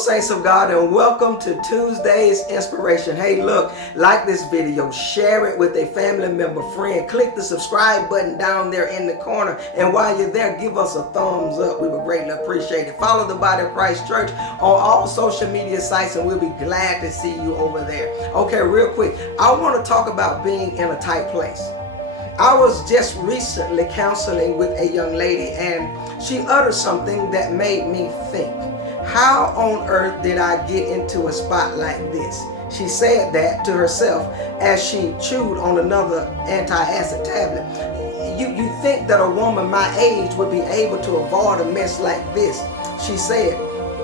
saints of God, and welcome to Tuesday's Inspiration. Hey, look, like this video, share it with a family member, friend. Click the subscribe button down there in the corner. And while you're there, give us a thumbs up. We would greatly appreciate it. Follow the Body of Christ Church on all social media sites, and we'll be glad to see you over there. Okay, real quick, I want to talk about being in a tight place. I was just recently counseling with a young lady, and she uttered something that made me think. How on earth did I get into a spot like this? She said that to herself as she chewed on another anti-acid tablet. You think that a woman my age would be able to avoid a mess like this, she said.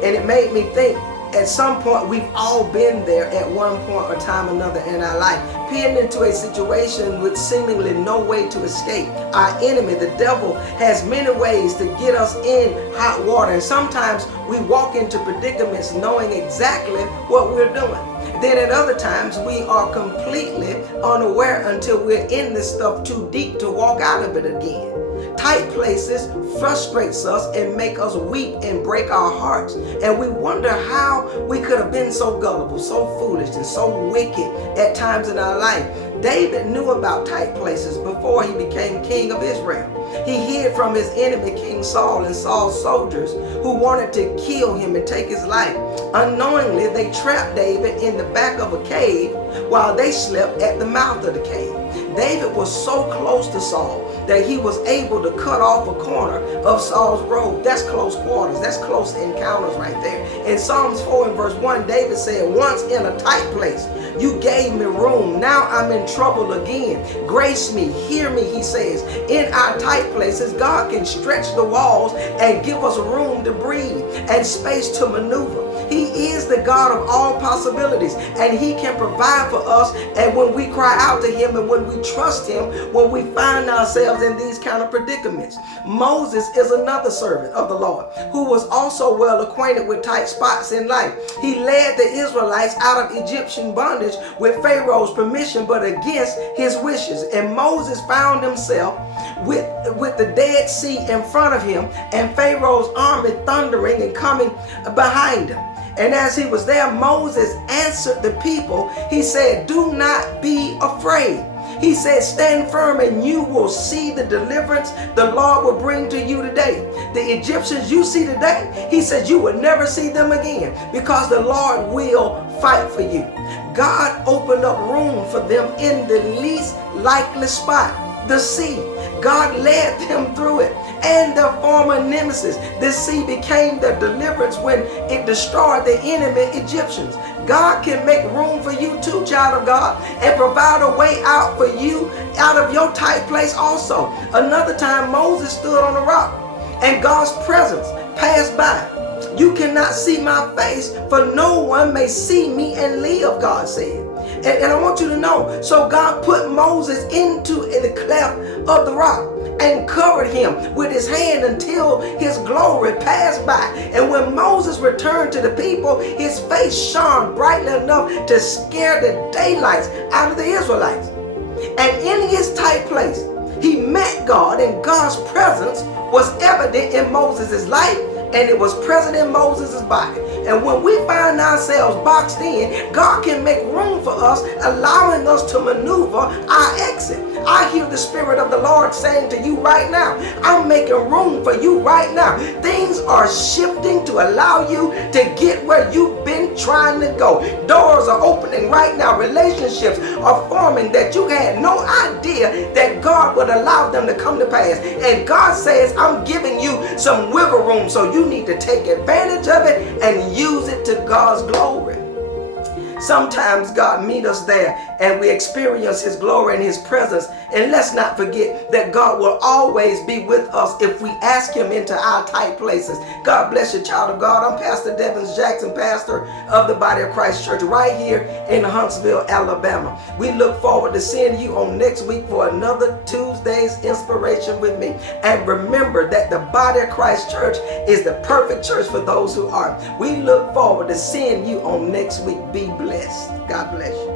And it made me think, at some point we've all been there at one point or time or another in our life, pinned into a situation with seemingly no way to escape. Our enemy, the devil, has many ways to get us in hot water, and sometimes we walk into predicaments knowing exactly what we're doing. Then at other times we are completely unaware until we're in this stuff too deep to walk out of it again. Tight places frustrates us and make us weep and break our hearts. And we wonder how we could have been so gullible, so foolish, and so wicked at times in our life. David knew about tight places before he became king of Israel. He hid from his enemy, King Saul, and Saul's soldiers who wanted to kill him and take his life. Unknowingly, they trapped David in the back of a cave while they slept at the mouth of the cave. David was so close to Saul that he was able to cut off a corner of Saul's robe. That's close quarters. That's close encounters right there. In Psalms 4 and verse 1, David said, "Once in a tight place, you gave me room. Now I'm in trouble again. Grace me, hear me," he says. In our tight places, God can stretch the walls and give us room to breathe and space to maneuver. He is the God of all possibilities, and he can provide for us. And when we cry out to him and when we trust him, when we find ourselves in these kind of predicaments. Moses is another servant of the Lord who was also well acquainted with tight spots in life. He led the Israelites out of Egyptian bondage with Pharaoh's permission, but against his wishes. And Moses found himself with the Dead Sea in front of him and Pharaoh's army thundering and coming behind him. And as he was there, Moses answered the people. He said, "Do not be afraid." He said, "Stand firm and you will see the deliverance the Lord will bring to you today. The Egyptians you see today," he said, "you will never see them again, because the Lord will fight for you." God opened up room for them in the least likely spot, the sea. God led them through it and their former nemesis. The sea became their deliverance when it destroyed the enemy Egyptians. God can make room for you too, child of God, and provide a way out for you out of your tight place also. Another time Moses stood on a rock and God's presence passed by. "You cannot see my face, for no one may see me and live," God said. And I want you to know, so God put Moses into the cleft of the rock and covered him with his hand until his glory passed by. And when Moses returned to the people, his face shone brightly enough to scare the daylights out of the Israelites. And in his tight place, he met God, and God's presence was evident in Moses' life, and it was present in Moses' body. And when we find ourselves boxed in, God can make room for us, allowing us to maneuver our exit. I hear the Spirit of the Lord saying to you right now, I'm making room for you right now. Things are shifting to allow you to get where you've been trying to go. Doors are opening right now. Relationships are forming that you had no idea that God would allow them to come to pass. And God says, I'm giving you some wiggle room, so you need to take advantage of it and use it to God's glory. Sometimes God meets us there and we experience his glory and his presence. And let's not forget that God will always be with us if we ask him into our tight places. God bless you, child of God. I'm Pastor Devins Jackson, pastor of the Body of Christ Church right here in Huntsville, Alabama. We look forward to seeing you on next week for another Tuesday's Inspiration with me. And remember that the Body of Christ Church is the perfect church for those who are. We look forward to seeing you on next week. Be blessed. God bless you.